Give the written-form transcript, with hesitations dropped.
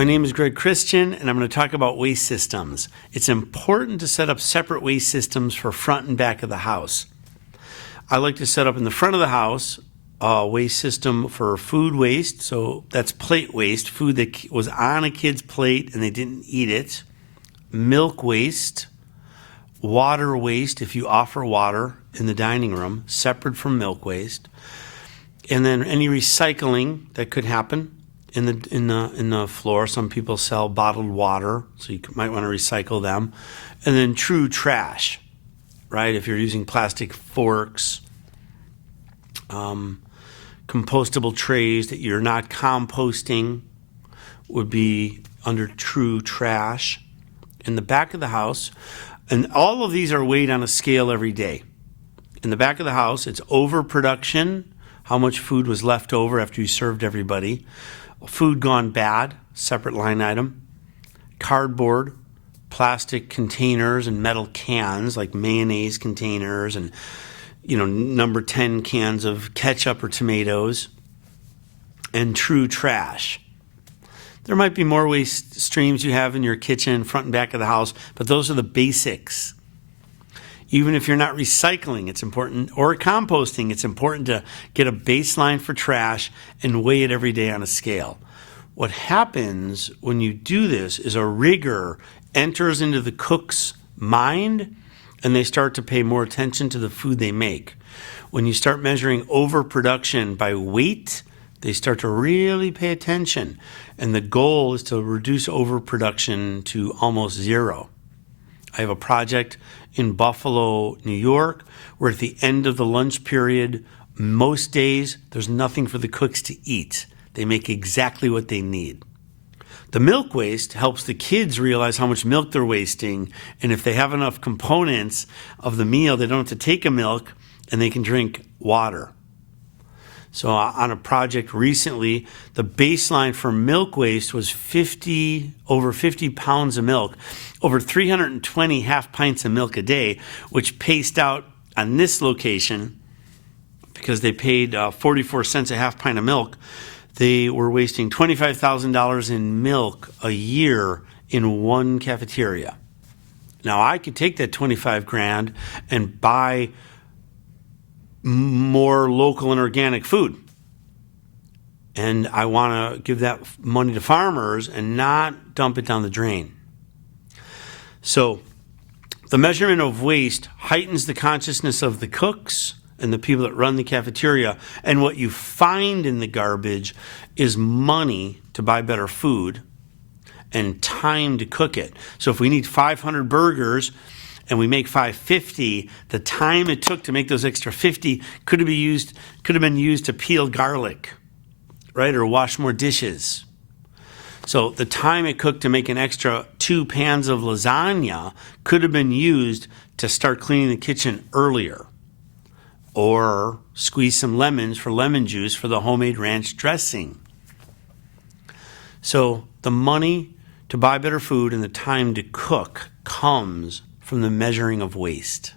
My name is Greg Christian, and I'm going to talk about waste systems. It's important to set up separate waste systems for front and back of the house. I like to set up in the front of the house a waste system for food waste, so that's plate waste, food that was on a kid's plate and they didn't eat it, milk waste, water waste if you offer water in the dining room, separate from milk waste, and then any recycling that could happen in the floor. Some people sell bottled water, so you might want to recycle them. And then true trash, right? If you're using plastic forks, compostable trays that you're not composting would be under true trash. In the back of the house, and all of these are weighed on a scale every day. In the back of the house, it's overproduction, how much food was left over after you served everybody. Food gone bad, separate line item. Cardboard, plastic containers and metal cans like mayonnaise containers and number 10 cans of ketchup or tomatoes. And true trash. There might be more waste streams you have in your kitchen, front and back of the house, but those are the basics. Even if you're not recycling, it's important, or composting, it's important to get a baseline for trash and weigh it every day on a scale. What happens when you do this is a rigor enters into the cook's mind and they start to pay more attention to the food they make. When you start measuring overproduction by weight, they start to really pay attention. And the goal is to reduce overproduction to almost zero. I have a project in Buffalo, New York, where at the end of the lunch period, most days, there's nothing for the cooks to eat. They make exactly what they need. The milk waste helps the kids realize how much milk they're wasting, and if they have enough components of the meal, they don't have to take a milk, and they can drink water. So on a project recently, the baseline for milk waste was over 50 pounds of milk, over 320 half pints of milk a day, which paced out on this location, because they paid 44 cents a half pint of milk, they were wasting $25,000 in milk a year in one cafeteria. Now I could take that 25 grand and buy more local and organic food. And I want to give that money to farmers and not dump it down the drain. So the measurement of waste heightens the consciousness of the cooks and the people that run the cafeteria. And what you find in the garbage is money to buy better food and time to cook it. So if we need 500 burgers and we make 550, the time it took to make those extra 50 could have been used to peel garlic, right, or wash more dishes. So the time it took to make an extra 2 pans of lasagna could have been used to start cleaning the kitchen earlier, or squeeze some lemons for lemon juice for the homemade ranch dressing. So the money to buy better food and the time to cook comes from the measuring of waste.